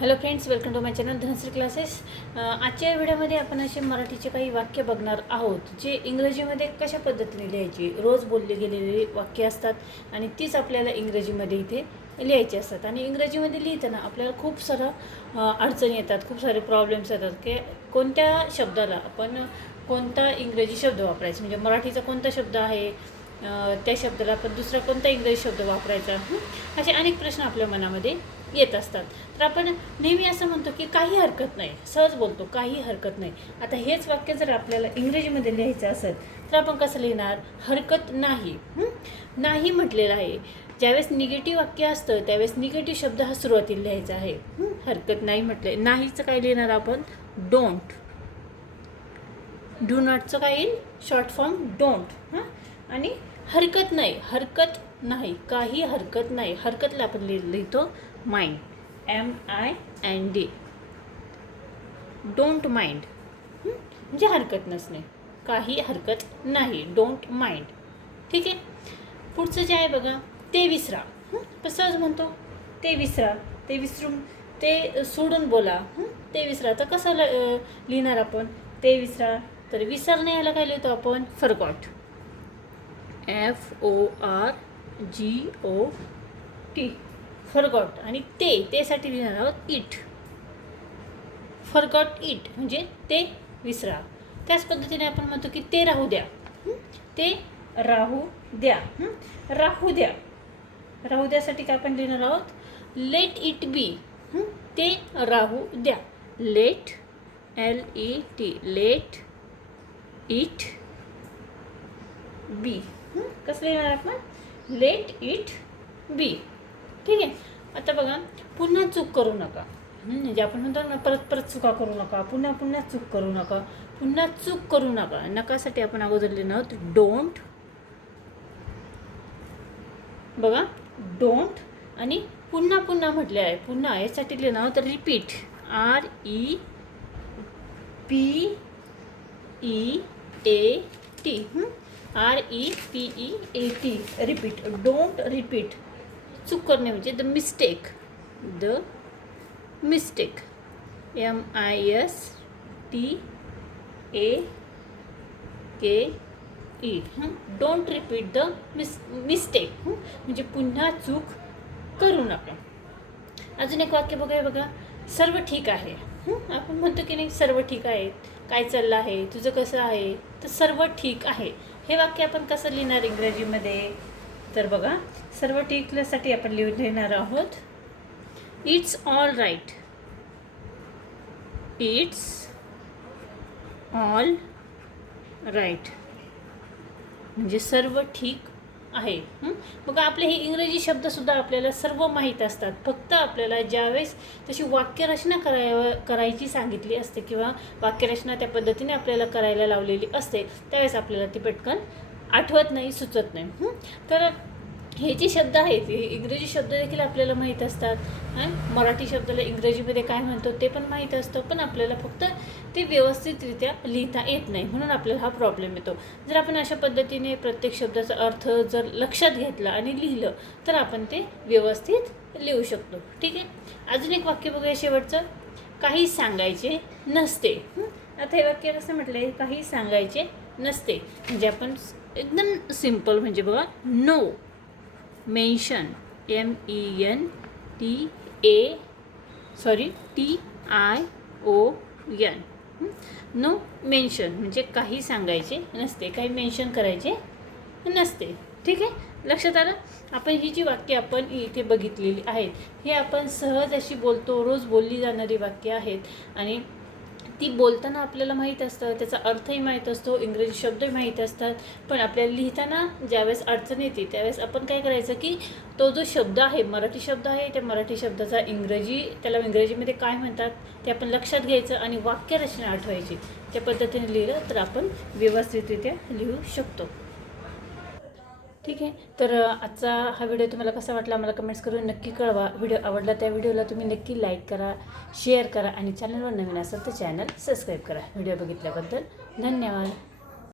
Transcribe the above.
Hello friends welcome to my channel Dhanashree classes आजच्या व्हिडिओमध्ये आपण असे मराठीचे काही वाक्य बघणार आहोत जे इंग्रजीमध्ये कशा पद्धतीने लिहायची? रोज बोलले गेलेली वाक्य असतात आणि तीच आपल्याला इंग्रजीमध्ये इथे लिहायचे असतात. आणि इंग्रजीमध्ये लिहिताना आपल्याला खूप सारा अडचणी येतात खूप सारे प्रॉब्लेम्स येतात. की कोणत्या शब्दाला आपण कोणता इंग्रजी शब्द वापरायचा? म्हणजे मराठीचा कोणता शब्द आहे? त्या शब्दाला आपण दुसरा कोणता इंग्रजी शब्द वापरायचा? असे अनेक प्रश्न आपल्या मनामध्ये येत असतात. तर आपण नेहमी असं म्हणतो की काही हरकत नाही. सहज बोलतो काही हरकत नाही. आता हेच वाक्य जर आपल्याला इंग्रजीमध्ये लिहायचं असेल तर आपण कसं लिहिणार? हरकत नाही. नाही म्हटलेलं आहे. ज्यावेळेस निगेटिव्ह वाक्य असतं त्यावेळेस निगेटिव्ह शब्द हा सुरुवातीला लिहायचा आहे. हरकत नाही म्हटले नाहीचं काय लिहिणार आपण? डोंट डू नॉटचं काय येईल? शॉर्ट फॉर्म डोंट हां? आणि हरकत नाही हरकत नाही काही हरकत नाही. हरकतला आपण लिहितो mind M I N D don't mind म्हणजे हरकत नसणे. काही हरकत नाही. डोंट माइंड ठीक आहे? पुढचं जे आहे बघा ते विसरा. कसं म्हणतो? ते विसरा. ते विसरून ते सोडून बोला. ते विसरा. तर कसं ल- लिहिणार आपण? ते विसरा. तर विसरणे याला काय लिहितो आपण? Forgot F O R G O T forgot आणि ते तेसाठी लिहिणार आहोत इट फरगॉट इट म्हणजे ते विसरा. त्याच पद्धतीने आपण म्हणतो की ते राहू द्या. ते राहू द्या. राहू द्या. राहू द्यासाठी काय आपण लिहिणार आहोत? लेट इट बी ते राहू द्या. Let L E T let it be कसं लिहिणार आपण? लेट इट बी ठीक आहे? आता बघा पुन्हा चूक करू नका. म्हणजे आपण म्हणतो ना परत परत चुका करू नका. पुन्हा पुन्हा चूक करू नका. पुन्हा चूक करू नका. नकासाठी आपण अगोदर लिहिणार आहोत डोंट बघा डोंट आणि पुन्हा पुन्हा म्हटले आहे. पुन्हा यासाठी लिहिणार आहोत repeat R E P E A T R E P E A T repeat don't repeat चूक करणे म्हणजे the mistake the mistake M I S T A K E don't repeat the mis mistake म्हणजे पुन्हा चूक करू नका. अजून एक वाक्य बघा बघा. सर्व ठीक आहे. आपण म्हणतो की नाही सर्व ठीक आहे. काय चाललं आहे? तुझं कसं आहे? तर सर्व ठीक आहे. हे वाक्य आपण कसं लिहिणार इंग्रजीमध्ये? तर बघा सर्व ठीकसाठी आपण लिहून लिहिणार आहोत it's all right it's all right म्हणजे सर्व ठीक आहे. मग आपले हे इंग्रजी शब्दसुद्धा आपल्याला सर्व माहीत असतात. फक्त आपल्याला ज्यावेळेस तशी वाक्यरचना कराय करायची सांगितली असते किंवा वाक्यरचना त्या पद्धतीने आपल्याला करायला लावलेली असते त्यावेळेस आपल्याला ती पटकन आठवत नाही सुचत नाही. तर हे जे शब्द आहेत हे इंग्रजी शब्द देखील आपल्याला माहीत असतात. मराठी शब्दाला इंग्रजीमध्ये काय म्हणतो ते पण माहीत असतं पण आपल्याला फक्त ते व्यवस्थितरित्या लिहिता येत नाही म्हणून आपल्याला हा प्रॉब्लेम येतो. जर आपण अशा पद्धतीने प्रत्येक शब्दाचा अर्थ जर लक्षात घेतला आणि लिहिलं तर आपण ते व्यवस्थित लिहू शकतो. ठीक आहे? अजून एक वाक्य बघूया शेवटचं. काही सांगायचे नसते. आता हे वाक्य कसं म्हटलं आहे काही सांगायचे नसते. म्हणजे आपण एकदम सिंपल म्हणजे बघा no mention M E N T A sorry T I O N no mention म्हणजे काही सांगायचे नसते काही मेन्शन करायचे नसते. ठीक आहे? लक्षात आलं? आपण ही जी वाक्य आपण इथे बघितलेली आहेत हे आपण सहज अशी बोलतो रोज बोलली जाणारी वाक्य आहेत. आणि ती बोलताना आपल्याला माहीत असतं त्याचा अर्थही माहीत असतो इंग्रजी शब्दही माहीत असतात. पण आपल्याला लिहिताना ज्यावेळेस अडचण येते त्यावेळेस आपण काय करायचं की तो जो शब्द आहे मराठी शब्द आहे त्या मराठी शब्दाचा इंग्रजी त्याला इंग्रजीमध्ये काय म्हणतात ते आपण लक्षात घ्यायचं आणि वाक्यरचना आठवायची. त्या पद्धतीने लिहिलं तर आपण व्यवस्थितरित्या लिहू शकतो. ठीक आहे. तर आजचा हा व्हिडिओ तुम्हाला कसा वाटला मला कमेंट्स करून नक्की कळवा. व्हिडिओ आवडला त्या व्हिडिओला तुम्ही नक्की लाईक करा शेअर करा आणि चॅनलवर नवीन असाल तर चॅनल सबस्क्राईब करा. व्हिडिओ बघितल्याबद्दल धन्यवाद.